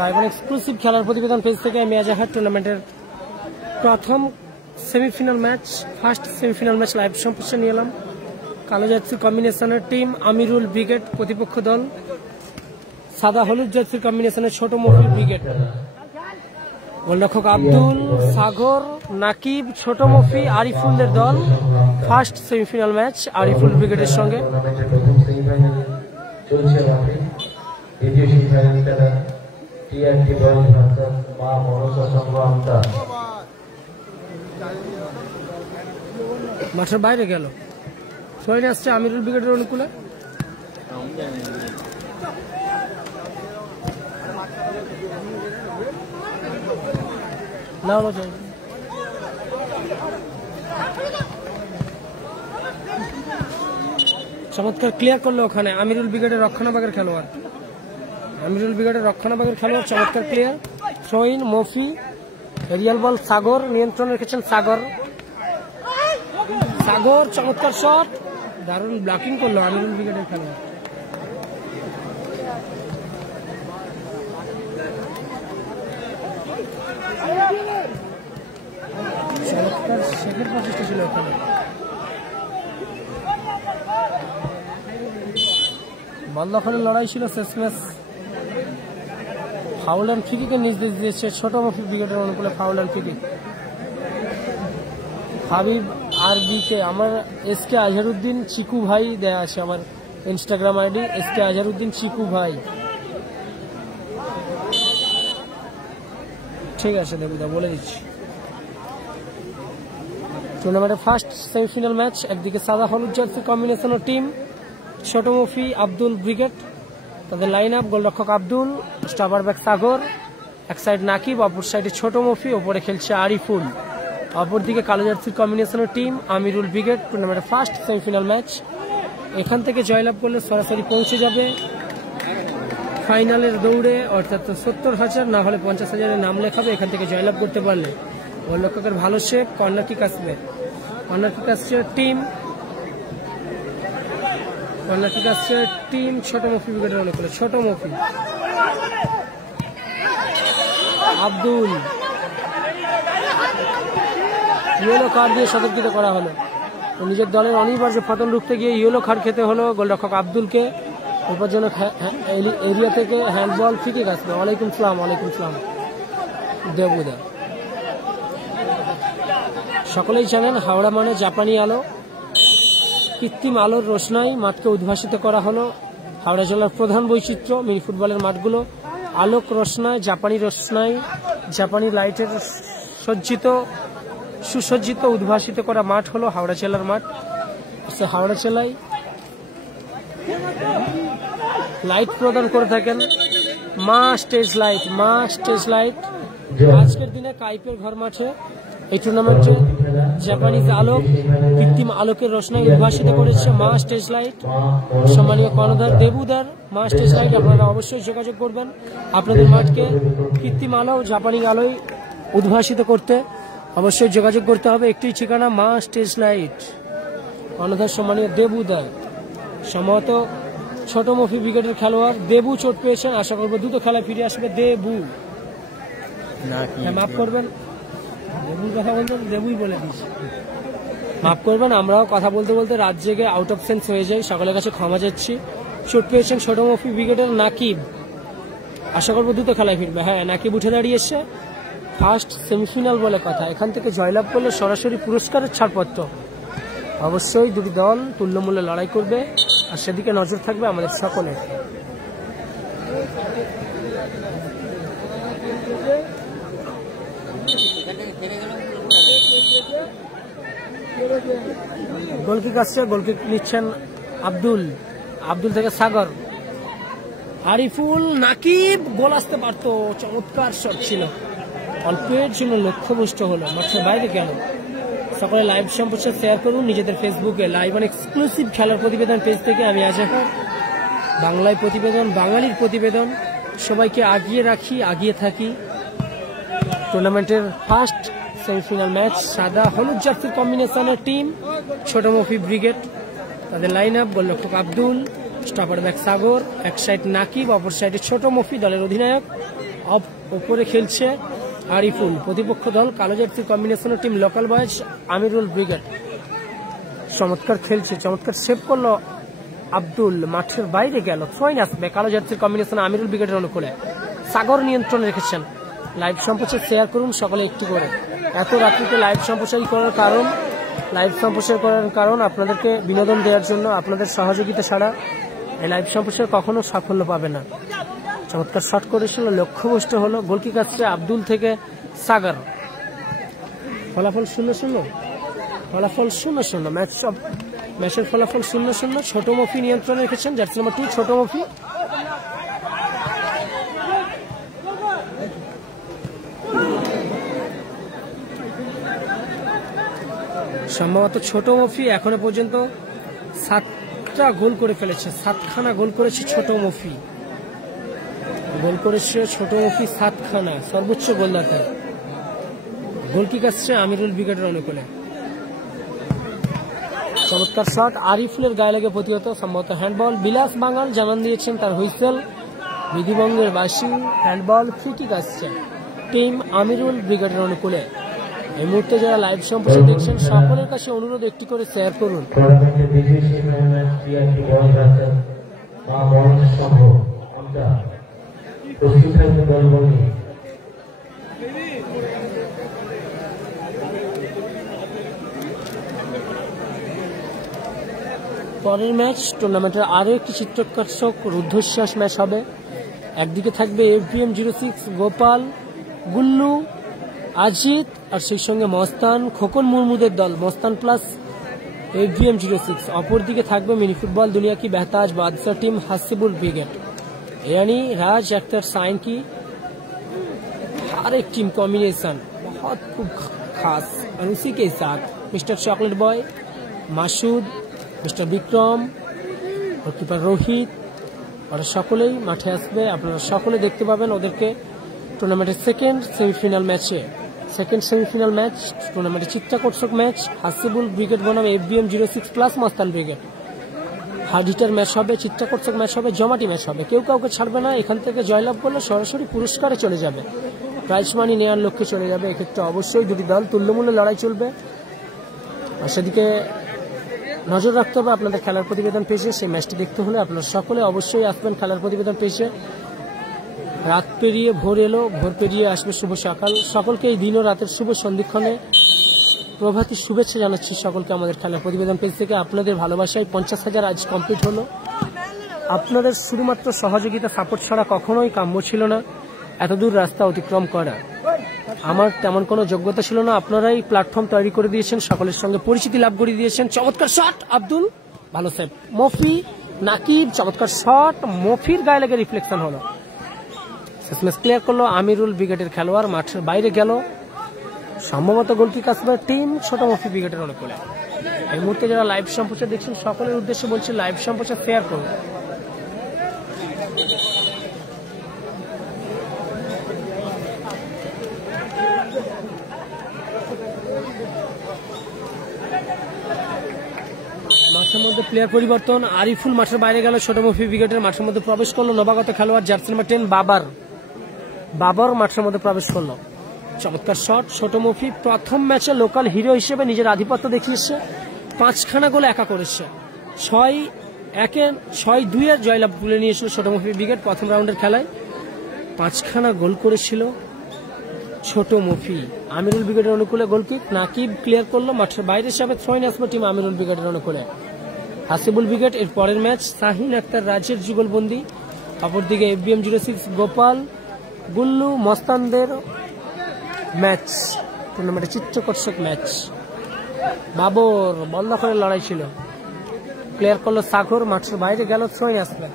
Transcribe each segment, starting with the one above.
Live on exclusive খেলার প্রতিবেদন page থেকে আমি আজহার টুর্নামেন্টের প্রথম semifinal match first semifinal match live সম্প্রচার নিয়ে এলাম। কালো জার্সির কম্বিনেশনের টিম আমিরুল ব্রিগেড, প্রতিপক্ষ দল সাদা হলুদ জার্সির কম্বিনেশনের ছোট মফিল ব্রিগেড। গোলরক্ষক আব্দুল, সাগর, নাকিব, ছোট মফি, আরিফুলের দল। ফার্স্ট সেমিফাইনাল ম্যাচ আরিফুল ব্রিগেডের সঙ্গে। মাঠের বাইরে গেল, সবাই আসছে আমিরুল ব্রিগেডের অনুকূলে। চমৎকার ক্লিয়ার করলো ওখানে আমিরুল ব্রিগেডের রক্ষণাভাগের খেলোয়াড়। চমৎকার ক্লিয়ার। শোইন, মফি, রিয়াল বল সাগর, নিয়ন্ত্রণ রেখেছেন সাগর। চমৎকার শট, দারুণ ব্লকিং করলো আমিরুল ব্রিগেডের খেলোয়াড়। চমৎকার শেখের প্রচেষ্টা ছিল ওখানে। বল দখলের লড়াই ছিল শেষ ম্যাচ। ফাউল অ্যান্ড ফ্রি কিকের নির্দেশ দিয়েছে ছোট মফি ব্রিগেডের অনুকূলে। Foul and free kick Habib আর বিকে। আমার এসকে আজহারউদ্দিন চিকু ভাই দেয়া আছে, আমার Instagram ID SK Azharuddin Chiku ভাই। ঠিক আছে দেবুদা, বলে দিচ্ছি। টুর্নামেন্টের ফার্স্ট সেমিফাইনাল ম্যাচ। একদিকে সাদা হলুদ জার্সি কম্বিনেশনের টিম ছোট মফি আব্দুল ব্রিগেড, তাদের লাইন আপ: গোলরক্ষক আব্দুল, স্টাবার ব্যাক সাগর, এক সাইড নাকিব, অপর সাইডে ছোট মফি, ওপরে খেলছে আরিফুল। অপরদিকে কালো জার্সির কম্বিনেশনের টিম আমিরুল ব্রিগেড। টুর্নামেন্টের ফার্স্ট সেমিফাইনাল ম্যাচ। এখান থেকে জয়লাভ করলে সরাসরি পৌঁছে যাবে ফাইনালের দৌড়ে, অর্থাৎ 70,000 না হলে 50,000-এর নাম লেখাবে এখান থেকে জয়লাভ করতে পারলে। গোলরক্ষকের ভালো শেপ, কর্নার কিক আসছে টিম ছোট মফি ব্রিগেডের অনুকূলে। ছোট মফি আব্দুল, ইয়েলো কার্ড দিয়ে সতর্কিত করা হলো। নিজের দলের অনিবার্য পতন রুখতে গিয়ে ইয়েলো কার্ড খেতে হলো গোলরক্ষক আব্দুলকে। এরপর জন্য এরিয়া থেকে হ্যান্ডবল ফ্রি কিক আসবে। ওয়ালাইকুম সালাম দেবুদা। সকলেই জানেন হাওড়া মানে জাপানি আলো। কৃত্রিম আলোর রোশনাই মাঠকে উদ্ভাসিত করা হলো। হাওড়া জেলার প্রধান বৈচিত্র্য মিনি ফুটবলের মাঠগুলো আলোক রোশনাই, জাপানি লাইটের সুসজ্জিত উদ্ভাসিত করা মাঠ হলো হাওড়া জেলার মাঠ। হাওড়া জেলায় লাইট প্রদান করে থাকেন মা স্টেজ লাইট। আজকের দিনে কাইপের ঘর মাঠে এই টুর্নামেন্টে জাপানিজ আলোক, কৃত্রিম আলোকের রোশনাই উদ্ভাসিত করেছে মা স্টেজ লাইট। সম্মানীয় কর্ণধার দেবুদার মা স্টেজ লাইট, আপনারা অবশ্যই যোগাযোগ করবেন আপনাদের মাঠকে কৃত্রিম আলো, জাপানি আলোয় উদ্ভাসিত করতে। অবশ্যই যোগাযোগ করতে হবে, একটি ঠিকানা মা স্টেজ লাইট। কর্ণধার সম্মানীয় দেবুদার। সম্ভবত ছোট মফি ব্রিগেডের খেলোয়াড় দেবু চোট পেয়েছেন, আশা করবো দ্রুত খেলায় ফিরে আসবে দেবু। মাফ করবেন, দেবুর কথা বলতে দেবুই বলে দিয়েছি, মাফ করবেন। আমরাও কথা বলতে বলতে রাত জেগে আউট অফ সেন্স হয়ে যাই, সকলের কাছে ক্ষমা যাচ্ছি। চোট পেয়েছেন ছোট মফি ব্রিগেডের নাকিব, আশা করবো দ্রুত খেলায় ফিরবে। হ্যাঁ, নাকিব উঠে দাঁড়িয়েছে। ফার্স্ট সেমিফাইনাল বলে কথা, এখান থেকে জয়লাভ করলে সরাসরি পুরস্কারের ছাড়পত্র। অবশ্যই দুটি দল তুল্যমূল্যে লড়াই করবে, আর সেদিকে নজর থাকবে আমাদের সকলের। গোলকিক আসছে, গোলকিক নিচ্ছেন আব্দুল থেকে সাগর, আরিফুল, নাকিব। গোল আসতে পারতো, চমৎকার শট ছিল, অল্পের জন্য লক্ষ্যভ্রষ্ট হলো, মাঠের বাইরে গেল। সকলে লাইভ সম্প্রচার শেয়ার করুন নিজেদের ফেসবুকে। লাইভ অন এক্সক্লুসিভ খেলার প্রতিবেদন পেজ থেকে আমি আজহার। বাংলায় প্রতিবেদন, বাঙালির প্রতিবেদন, সবাইকে আগিয়ে রাখি, আগিয়ে থাকি। টুর্নামেন্টের ফার্স্ট সেমিফাইনাল ম্যাচ সাদা হলুদ জার্সির কম্বিনেশনের টিম ছোট মফি ব্রিগেড, তাদের লাইন আপ: গোলরক্ষক আব্দুল, স্টপার ব্যাক সাগর, এক সাইড নাকিব, অপর সাইডে ছোট মফি, দলের অধিনায়ক। ওপরে খেলছে আরিফুল, প্রতিপক্ষ দল কালো জার্সির কম্বিনেশনের টিম লোকাল বয়েজ আমিরুল ব্রিগেড। চমৎকার খেলছে, চমৎকার সেভ করলো আব্দুল, মাঠের বাইরে গেল, থ্রোইন আসবে কালো জার্সির কম্বিনেশন আমিরুল ব্রিগেডের অনুকূলে। সাগর নিয়ন্ত্রণে রেখেছেন। লাইভ সম্প্রচার শেয়ার করুন সকলে একটু করে। এত রাত্রিতে লাইভ সম্প্রচার করার কারণ আপনাদেরকে বিনোদন দেওয়ার জন্য, আপনাদের সহযোগিতা ছাড়া এই লাইভ সম্প্রচার কখনো সাফল্য পাবে না। চমৎকার শট করেছিল, লক্ষ্যভ্রষ্ট হলো। গোলকিক আসছে আব্দুল থেকে সাগর। ফলাফল 0-0, ফলাফল 0-0। ম্যাচের ফলাফল 0-0। ছোট মফি নিয়ন্ত্রণে রেখেছেন, জার্সি নাম্বার 2 ছোট মফি। সম্ভবত ছোট মফি এখনো পর্যন্ত 7টা গোল করে ফেলেছে, 7খানা গোল করেছে ছোট মফি। গোল করেছে ছোট মফি 7খানা, সর্বোচ্চ গোলদাতা। গোলকিক আসছে আমিরুল ব্রিগেডের অনুকূলে। চমৎকার শট, আরিফুলের গায়ে লেগে প্রতিহত, সম্ভবত হ্যান্ডবল। বিলাস বাঙাল জানান দিয়েছেন তার হুইসেল, বিধিবঙ্গের বাসী, হ্যান্ডবল। ফ্রি কিক আসছে টিম আমিরুল ব্রিগেডের অনুকূলে। এই মুহূর্তে যারা লাইভ সম্প্রচার দেখছেন সকলের কাছে অনুরোধ একটি করে শেয়ার করুন। পরের ম্যাচ টুর্নামেন্টের আরো একটি চিত্তাকর্ষক রুদ্ধশ্বাস ম্যাচ হবে। একদিকে থাকবে FBM 06 গোপাল, গুল্লু, আজিত, আর সেই সঙ্গে মস্তান, খোকন মুর্মুদের দল মস্তান প্লাস FBM 06। অপরদিকে থাকবে মিনি ফুটবল দুনিয়া কি বেহতাজ বাদশাহ টিম হাসিবুল ब्रिगेड, यानी राज अख्तर साइन की हर एक टीम कॉम्बिनेशन बहुत खूब खास। और उसी के साथ mister chocolate boy, Masood, mister Vikram और कीपर रोहित और सकलेই মাঠে আসবে। আপনারা সকলে দেখতে পাবেন ওদেরকে টুর্নামেন্টের সেকেন্ড সেমিফাইনাল ম্যাচ, টুর্নামেন্টের চিত্তাকর্ষক ম্যাচ। হাসিবুল ব্রিগেড বনাম FBM 06 প্লাস মস্তান ব্রিগেড। হার্ড হিটার ম্যাচ হবে, চিত্তাকর্ষক ম্যাচ হবে, জমাটি ম্যাচ হবে। কেউ কাউকে ছাড়বে না। এখান থেকে জয়লাভ করলে সরাসরি পুরস্কারে চলে যাবে, প্রাইজ মানি নেওয়ার লক্ষ্যে চলে যাবে। এক্ষেত্রে অবশ্যই দুটি দল তুল্যমূল্যে লড়াই চলবে, আর সেদিকে নজর রাখতে হবে আপনাদের খেলার প্রতিবেদন পেজে। সেই ম্যাচটি দেখতে হলে আপনারা সকলে অবশ্যই আসবেন খেলার প্রতিবেদন পেজে। রাত পেরিয়ে ভোর এলো, ভোর পেরিয়ে আসবে শুভ সকাল। সকলকে এই দিন ও রাতের শুভ সন্ধিক্ষণে প্রভাতী শুভেচ্ছা জানাচ্ছি সকলকে আমাদের খেলার প্রতিবেদন পেজ থেকে। আপনাদের ভালোবাসায় 50,000 আজ কমপ্লিট হলো। আপনাদের শুধুমাত্র সহযোগিতা, সাপোর্ট ছাড়া কখনোই কাম্য ছিল না এতদূর রাস্তা অতিক্রম করা। আমার তেমন কোনো যোগ্যতা ছিল না, আপনারাই প্ল্যাটফর্ম তৈরি করে দিয়েছেন, সকলের সঙ্গে পরিচিতি লাভ করে দিয়েছেন। চমৎকার শট আব্দুল, ভালো সেভ। মফি, নাকিব, চমৎকার শট, মফির গায়ে লেগে রিফ্লেকশন হলো। শেষমেশ ক্লিয়ার করলো আমিরুল ব্রিগেডের খেলোয়াড়, মাঠের বাইরে গেল। সম্ভবত গোলকিক আসবে টিম ছোট মফি ব্রিগেডের অনুকূলে। এই মুহূর্তে যারা লাইভ সম্প্রচার দেখছেন সকলের উদ্দেশ্যে বলছি লাইভ সম্প্রচার শেয়ার করুন। মাঠের মধ্যে প্লেয়ার পরিবর্তন, আরিফুল মাঠের বাইরে গেল, ছোট মফি ব্রিগেডের মাঠের মধ্যে প্রবেশ করলো নবাগত খেলোয়াড় জার্সি নাম্বার 10 বাবর মাঠের মধ্যে প্রবেশ করলো। চমৎকার শট, ছোট মফি প্রথম ম্যাচে লোকাল হিরো হিসেবে নিজের আধিপত্য দেখিয়েছে, 5খানা গোল একা করেছে। 6-2 জয়লাভ তুলে নিয়েছিল ছোট মফি ব্রিগেড প্রথম রাউন্ডের খেলায়। 5খানা গোল করেছিল ছোট মফি। আমিরুল ব্রিগেডের অনুকূলে গোলকিক, নাকিব ক্লিয়ার করলো, মাঠের বাইরে হিসাবে থ্রোইন আসবে টিম আমিরুল ব্রিগেডের অনুকূলে। হাসিবুল ব্রিগেড এর পরের ম্যাচ শাহিন আক্তার রাজের যুগলবন্দি, অপরদিকে FBM 06 গোপাল, গুল্লু, মস্তানদের ম্যাচ, টুর্নামেন্টের চিত্তাকর্ষক ম্যাচ। বাবর বল দখলের লড়াই ছিল, ক্লিয়ার করলো সাগর, মাঠের বাইরে গেল, থ্রোইন আসবে।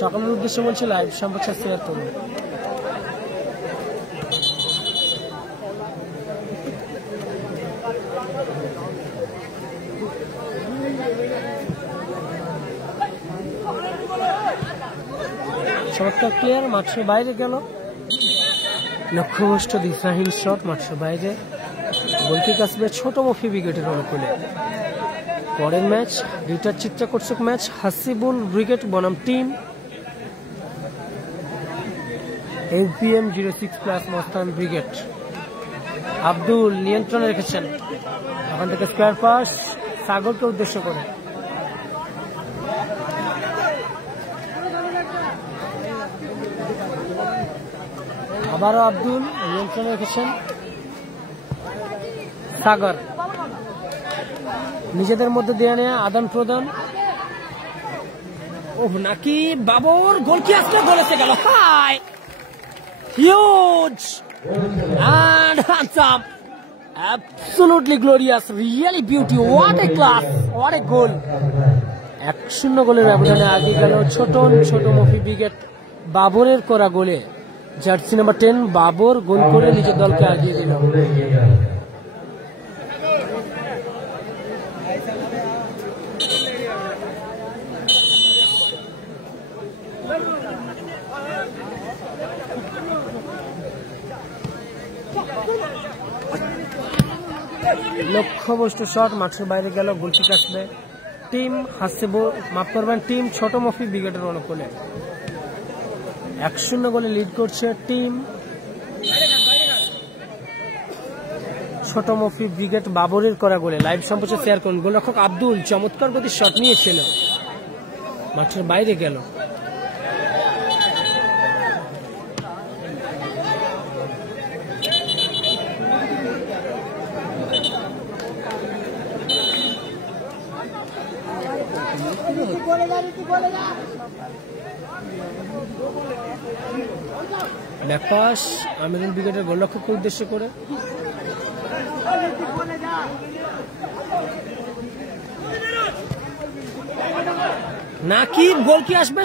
সকলের উদ্দেশ্যে বলছি লাইভ সম্প্রচার শেয়ার করুন। শটটা ক্লিয়ার, মাঠের বাইরে গেল, লক্ষ্যভ্রষ্ট দিশাহীন শট মাঠের বাইরে। গোলকিক আসবে ছোট মফি ব্রিগেডের অনুকূলে। পরের ম্যাচ দুইটা চিত্রাকর্ষক ম্যাচ, হাসিবুল ব্রিগেড বনাম টিম এসবিএম 06+ মস্তান ব্রিগেড। আব্দুল নিয়ন্ত্রণে রেখেছেন, এখান থেকে স্কোয়ার পাস সাগরকে উদ্দেশ্য করে। আবারও আব্দুল নিয়ন্ত্রণে রেখেছেন, সাগর নিজেদের মধ্যে দেয়া নেয়া আদান প্রদান। ওহ নাকি বাবর গোল কি আসলে গোলেতে গেল, high huge and handsome, absolutely glorious, really beauty, what a class, what a goal। 1-0 গোলের ব্যবধানে আগে গেল ছোট মফি ব্রিগেড বাবরের করা গোলে। জার্সি নাম্বার 10 বাবর গোল করে নিজের দলকে এগিয়ে দিল। লক্ষ্যবস্তু শট মাঠের বাইরে গেল, গোলকিক আসবে টিম টিম ছোট মফি ব্রিগেডের অনুকূলে। 1-0 গোলে লিড করছে টিম ছোট মফি ব্রিগেড বাবরের করা গোলে। লাইভ সম্প্রচার শেয়ার করুন। গোলরক্ষক আব্দুল চমৎকার গতির শট নিয়েছিল, মাঠের বাইরে গেল। ব্যাকপাস আমিরুল ব্রিগেডের গোলরক্ষককে উদ্দেশ্য করে। নাকি গোল কি আসবে,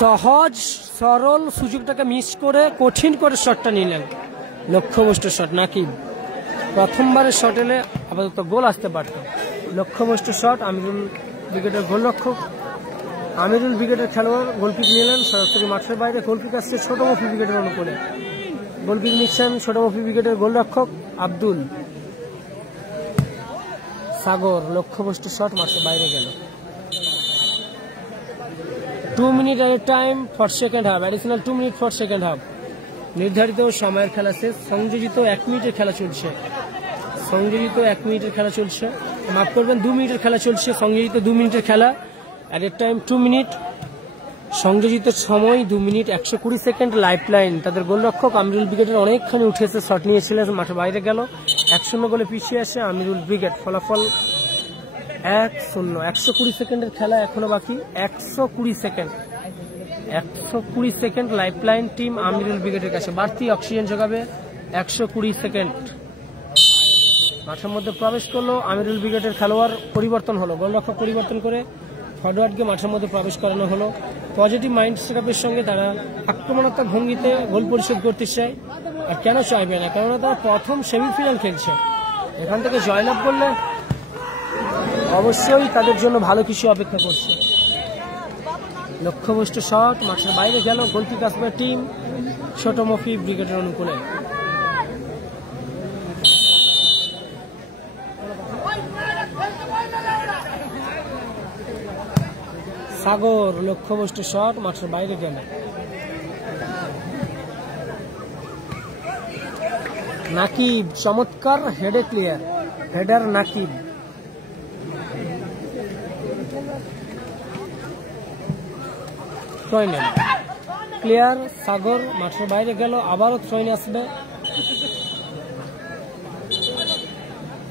সহজ সরল সুযোগটাকে মিস করে কঠিন করে শটটা নিলেন। লক্ষ্যবস্তু শট নাকি প্রথমবারের শট এলে আপাতত গোল আসতে পারত। লক্ষ্যবস্তু শট আমিরুল ব্রিগেডের গোলরক্ষক, আমিরুল ব্রিগেডের খেলোয়াড় গোলকিক নিলেন সরাসরি মাঠের বাইরে। গোলকিক আসছে ছোট মফি ব্রিগেডের অনুকূলে। গোলকিক নিচ্ছেন ছোট মফি ব্রিগেডের গোলরক্ষক আব্দুল। সাগর লক্ষ্যবস্তু শট মাঠের বাইরে গেল। 2 minute at time for second half, additional 2 minute for second half. নির্ধারিত সময়ের খেলা শেষ, সংযোজিত 1 মিনিটের খেলা চলছে। সংযোজিত 1 মিনিটের খেলা চলছে, মাফ করবেন 2 মিনিটের খেলা চলছে। সংযোজিত 2 মিনিটের খেলা, অ্যাট এ টাইম 2 মিনিট, সংযোজিত সময় 2 মিনিট 120 সেকেন্ড। লাইফ লাইন তাদের গোলরক্ষক আমিরুল ব্রিগেডের অনেকখানি উঠেছে, শট নিয়েছিলেন, মাঠে বাইরে গেল। 1-0 গোলে পিছিয়ে আসে আমিরুল ব্রিগেড। ফলাফল 1-0। 120 সেকেন্ডের খেলা এখনো বাকি, 120 second. 120 second lifeline team Amirul ব্রিগেডের কাছে। বাড়তি অক্সিজেন যোগাবে 120 সেকেন্ড। মাঠের মধ্যে প্রবেশ করলো আমিরুল ব্রিগেডের খেলোয়াড়, পরিবর্তন হলো, গোলরক্ষক পরিবর্তন করে ফরওয়ার্ডকে মাঠের মধ্যে প্রবেশ করানো হলো। পজিটিভ মাইন্ড সেটআপের সঙ্গে তারা আক্রমণাত্মক ভঙ্গিতে গোল পরিশোধ করতে চায়। আর কেন চাইবে না, কেননা তারা প্রথম সেমিফাইনাল খেলছে, এখান থেকে জয়লাভ করলে অবশ্যই তাদের জন্য ভালো কিছু অপেক্ষা করছে। লক্ষ্যবস্তু শট মাঠের বাইরে গেল, গোলকিক আসবে টিম ছোট মফি ব্রিগেডের অনুকূলে। সাগর লক্ষ্যবস্তু শট মাঠের বাইরে গেল। নাকিব চমৎকার হেডে ক্লিয়ার, হেডার নাকিব। ক্লিয়ার, সাগর মাঠের বাইরে গেল, আবারও থ্রোইন আসবে।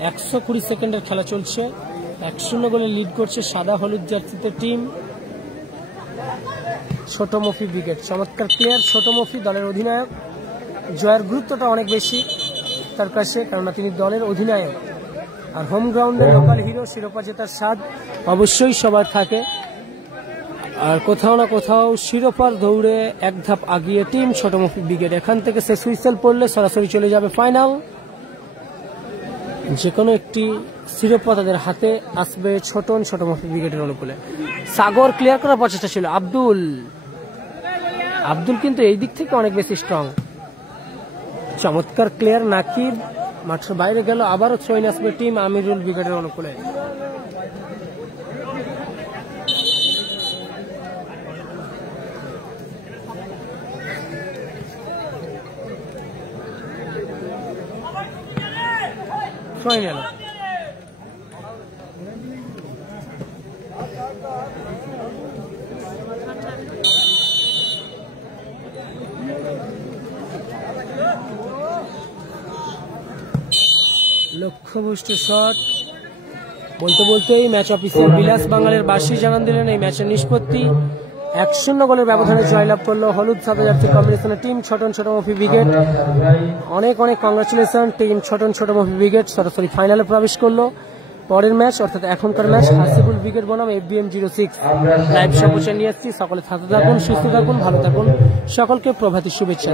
120 সেকেন্ডের খেলা চলছে, 1-0 গোলে লিড করছে সাদা হলুদ জার্সিতে টিম ছোট মফি ব্রিগেড। চমৎকার প্লেয়ার ছোট মফি, দলের অধিনায়ক। জয়ের গুরুত্বটা অনেক বেশি তার কাছে, কেননা তিনি দলের অধিনায়ক। আর হোম গ্রাউন্ডে লোকাল হিরো, শিরোপা জেতার স্বাদ অবশ্যই সবার থাকে। আর কোথাও না কোথাও শিরোপার দৌড়ে এক ধাপ আগিয়ে টিম ছোট মফি ব্রিগেড। এখান থেকে সে হুইসেল পড়লে সরাসরি চলে যাবে ফাইনাল। যে কোনো একটি শিরোপা তাদের হাতে আসবে ছোট মফি ব্রিগেডের অনুকূলে। সাগর ক্লিয়ার করার প্রচেষ্টা ছিল, আব্দুল কিন্তু এই দিক থেকে অনেক বেশি স্ট্রং। চমৎকার ক্লিয়ার নাকিব, মাঠের বাইরে গেল, আবারও থ্রোইন আসবে টিম আমিরুল ব্রিগেডের অনুকূলে। থ্রোইন এলো, লক্ষ্যভুষ্ট শট। বলতে বলতেই ম্যাচ অফিসার বিলাস বাঙালের বাসী জানান দিলেন এই ম্যাচের নিষ্পত্তি। 1-0 গোলের ব্যবধানে জয়লাভ করলো হলুদ সাদা জার্সি কম্বিনেশনের টিম ছোটন ছোট মফি ব্রিগেড। অনেক অনেক কংগ্রাচুলেশন টিম ছোটন ছোট মফি ব্রিগেড, সরাসরি ফাইনালে প্রবেশ করলো। পরের ম্যাচ অর্থাৎ এখনকার ম্যাচ হাসিবুল ব্রিগেড বনাম FBM 06 লাইভ সম্প্রচার নিয়ে আসছি। সকলে থাকতে থাকুন, সুস্থ থাকুন, ভালো থাকুন, সকলকে প্রভাতী শুভেচ্ছা।